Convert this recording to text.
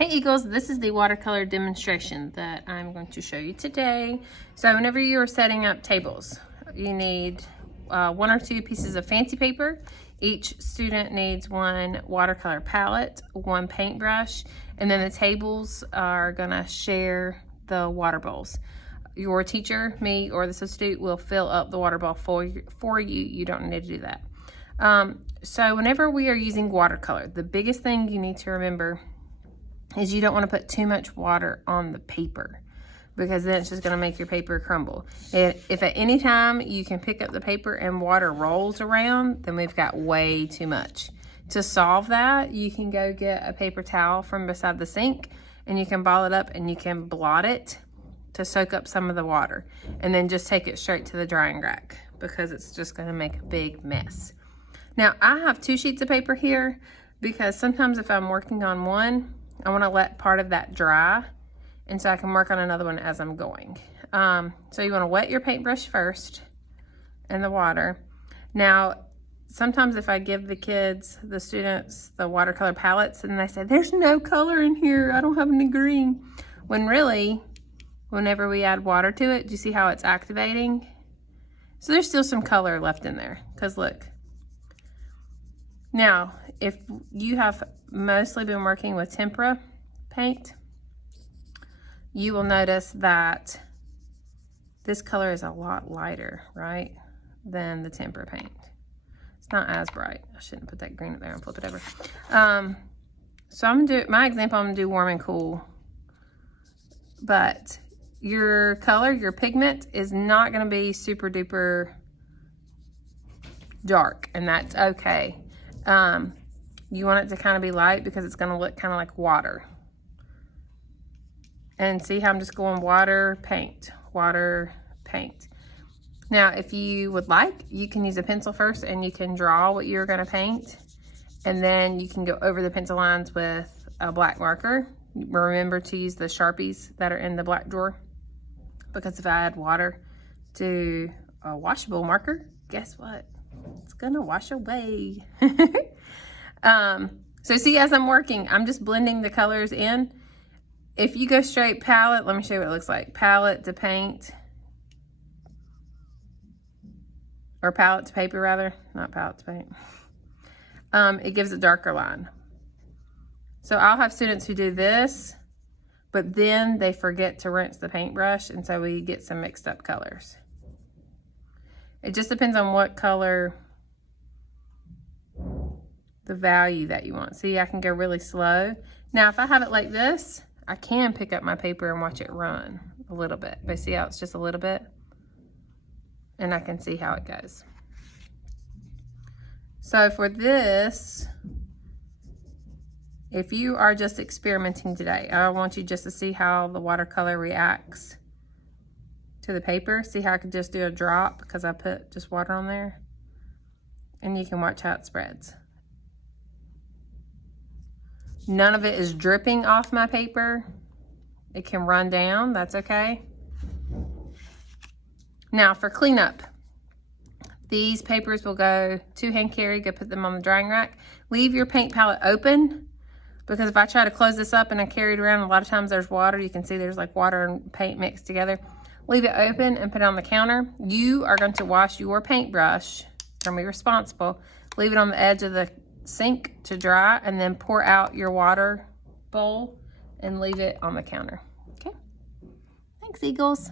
Hey Eagles, this is the watercolor demonstration that I'm going to show you today. So whenever you are setting up tables, you need one or two pieces of fancy paper. Each student needs one watercolor palette, one paintbrush, and then the tables are gonna share the water bowls. Your teacher, me, or the substitute will fill up the water bowl for you. You don't need to do that. So whenever we are using watercolor, the biggest thing you need to remember is you don't want to put too much water on the paper, because then it's just going to make your paper crumble. If at any time you can pick up the paper and water rolls around, then we've got way too much. To solve that, you can go get a paper towel from beside the sink and you can ball it up and you can blot it to soak up some of the water, and then just take it straight to the drying rack, because it's just going to make a big mess. Now I have two sheets of paper here because sometimes if I'm working on one, I want to let part of that dry, and so I can work on another one as I'm going. So you want to wet your paintbrush first in the water. Now, sometimes if I give the students, the watercolor palettes, and they say, there's no color in here, I don't have any green. When really, whenever we add water to it, do you see how it's activating? So there's still some color left in there, because look. Now, if you have mostly been working with tempera paint, you will notice that this color is a lot lighter, right, than the tempera paint. It's not as bright. I shouldn't put that green up there and flip it over. So I'm gonna do, my example, I'm gonna do warm and cool. But your color, your pigment is not gonna be super duper dark, and that's okay. You want it to kind of be light because it's going to look kind of like water. And see how I'm just going water, paint, water, paint. Now, if you would like, you can use a pencil first and you can draw what you're going to paint. And then you can go over the pencil lines with a black marker. Remember to use the Sharpies that are in the black drawer, because if I add water to a washable marker, guess what? It's gonna wash away. So see, as I'm working, I'm just blending the colors in. If you go straight palette, let me show you what it looks like. Palette to paint, or palette to paper rather, not palette to paint. It gives a darker line. So I'll have students who do this, but then they forget to rinse the paintbrush, and so we get some mixed up colors. It just depends on what color, the value that you want. See, I can go really slow. Now, if I have it like this, I can pick up my paper and watch it run a little bit. But see how it's just a little bit? And I can see how it goes. So for this, if you are just experimenting today, I want you just to see how the watercolor reacts to the paper. See how I could just do a drop because I put just water on there, and you can watch how it spreads. None of it is dripping off my paper. It can run down, that's okay. Now for cleanup, these papers will go to hand carry, go put them on the drying rack. Leave your paint palette open, because if I try to close this up and I carry it around, a lot of times there's water. You can see there's like water and paint mixed together. Leave it open and put it on the counter. You are going to wash your paintbrush. You're going to be responsible. Leave it on the edge of the sink to dry, and then pour out your water bowl and leave it on the counter. Okay? Thanks, Eagles.